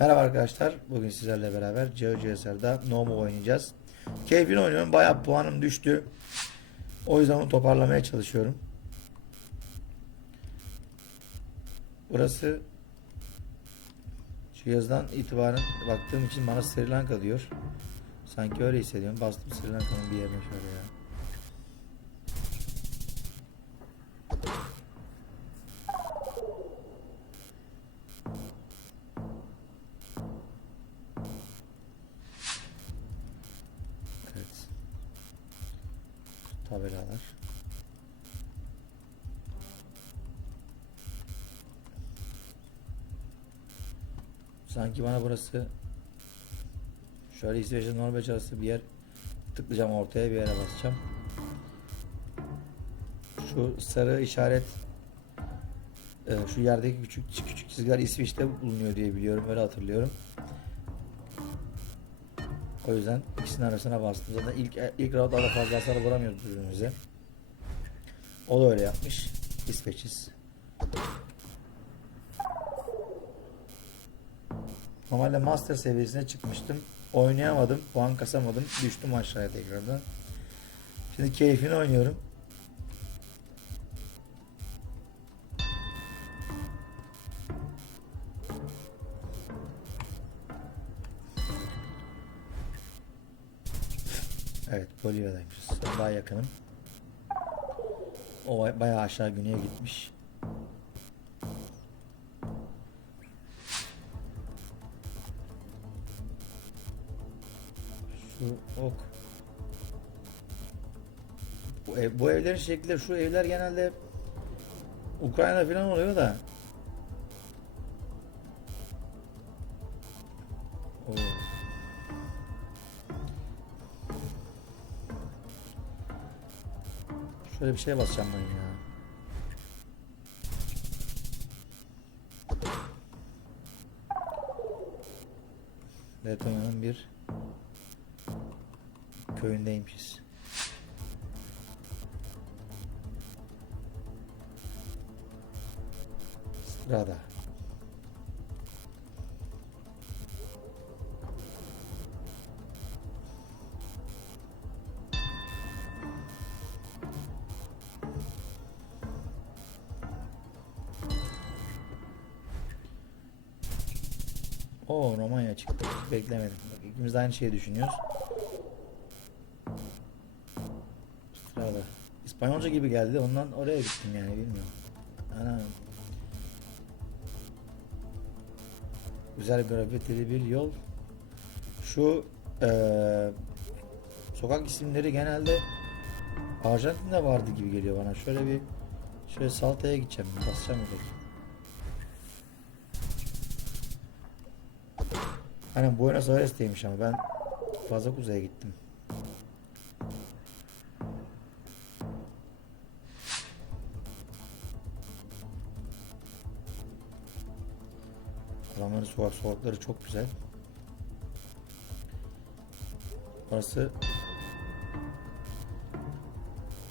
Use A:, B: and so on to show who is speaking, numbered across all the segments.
A: Merhaba arkadaşlar. Bugün sizlerle beraber GeoGSR'da Nomu oynayacağız. Keyfini oynuyorum. Bayağı puanım düştü. O yüzden onu toparlamaya çalışıyorum. Burası şu yazıdan itibaren baktığım için bana Sri Lanka diyor. Sanki öyle hissediyorum. Bastım Sri Lanka'nın bir yerine şöyle ya. Tabelalar. Sanki bana burası şöyle İsveç'in Norveç arası bir yer tıklayacağım ortaya bir yere basacağım. Şu sarı işaret e, şu yerdeki küçük küçük çizgiler İsveç'te bulunuyor diye biliyorum öyle hatırlıyorum. O yüzden ikisinin arasına bastım. Zaten ilk ilk roundda da fazla hasar vuramıyoruz birbirimize. O da öyle yapmış. İsveç'iz. Normalde master seviyesine çıkmıştım. Oynayamadım. Puan kasamadım. Düştüm aşağıya tekrardan. Şimdi keyfini oynuyorum. Evet Bolivya'daymışız. Daha yakınım. O bayağı aşağı güneye gitmiş. Şu ok. Bu, ev, bu evlerin şekli şu evler genelde Ukrayna falan oluyor da. Şöyle bir şeye basacağım ben ya. Letonya'nın bir köyündeymişiz. Sırada. O Romanya çıktı. Beklemedim. Bak, ikimiz aynı şeyi düşünüyoruz. Sırada. İspanyolca gibi geldi. Ondan oraya gittim yani bilmiyorum. Ana. Güzel grafitili bir yol. Şu eee, sokak isimleri genelde Arjantin'de vardı gibi geliyor bana. Şöyle bir şöyle Salta'ya gideceğim. Basacağım bir dakika. Aynen Buenos Aires'teymiş ama ben fazla kuzeye gittim. Adamların sokak sokakları çok güzel. Burası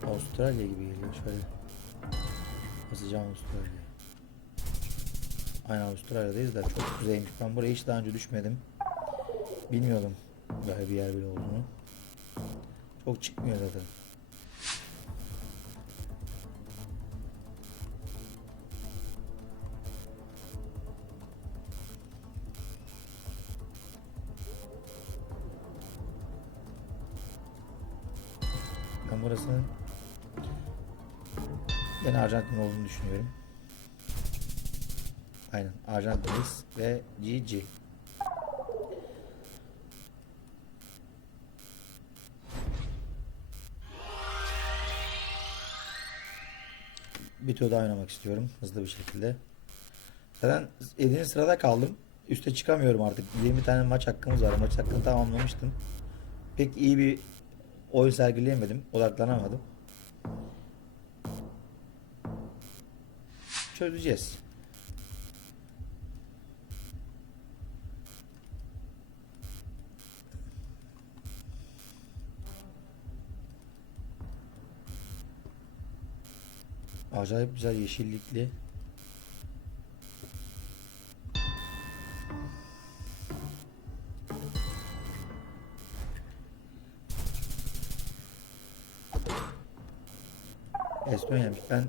A: Avustralya gibi geliyor şöyle. Basacağım Avustralya. Aynen Avustralya'dayız da çok kuzeymiş. Ben buraya hiç daha önce düşmedim. Bilmiyordum böyle bir yer bile olduğunu. Çok çıkmıyor zaten. Ben burasının yine Arjantin olduğunu düşünüyorum. Aynen Arjantin'iz ve GG. Bir tur daha oynamak istiyorum hızlı bir şekilde. Zaten 7. sırada kaldım. Üste çıkamıyorum artık. 20 tane maç hakkımız var. Maç hakkını tamamlamıştım. Pek iyi bir oyun sergileyemedim. Odaklanamadım. Çözeceğiz. Acayip güzel yeşillikli. Estonya'ymış. Ben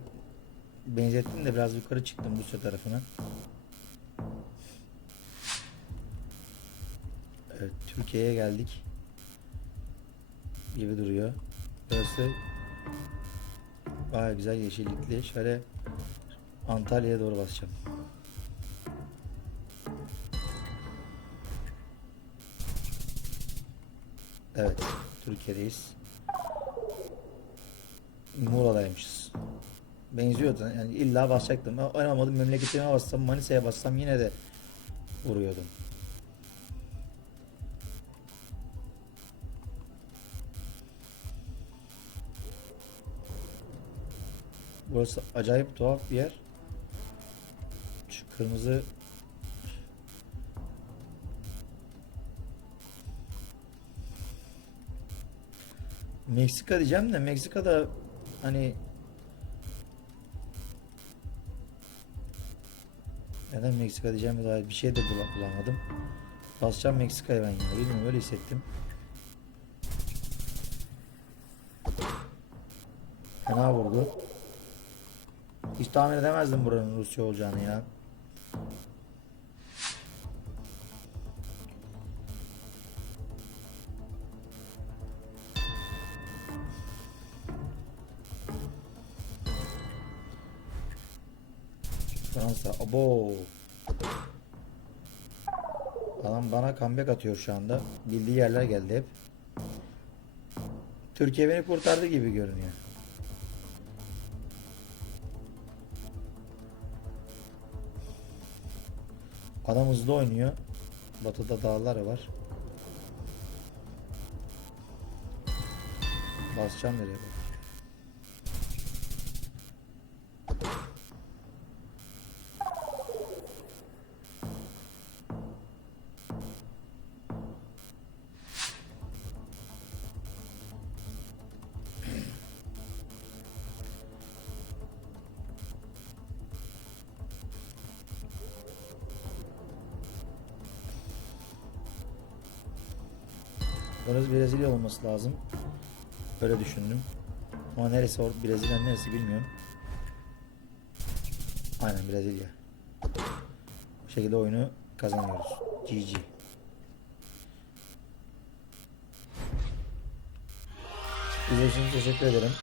A: benzettim de biraz yukarı çıktım Rusya tarafına. Evet, Türkiye'ye geldik gibi duruyor. Burası baya güzel yeşillikli. Şöyle Antalya'ya doğru basacağım. Evet, Türkiye'deyiz. Muğla'daymışız. Benziyordu. Yani illa basacaktım. Ben oynamadım. Memleketime bassam, Manisa'ya bassam yine de vuruyordum. Burası acayip tuhaf bir yer. Şu kırmızı Meksika diyeceğim de Meksika'da hani neden Meksika diyeceğime dair bir şey de bula- bulamadım. Basacağım Meksika'ya ben yine. Bilmiyorum öyle hissettim. Fena vurdu. Hiç tahmin edemezdim buranın Rusya olacağını ya. Fransa. Abo. Adam bana comeback atıyor şu anda. Bildiği yerler geldi hep. Türkiye beni kurtardı gibi görünüyor. Adam hızlı oynuyor. Batıda dağlar var. Basacağım nereye bak. Burası Brezilya olması lazım. Öyle düşündüm. Ama neresi or Brezilya'nın neresi bilmiyorum. Aynen Brezilya. Bu şekilde oyunu kazanıyoruz. GG. İzlediğiniz için teşekkür ederim.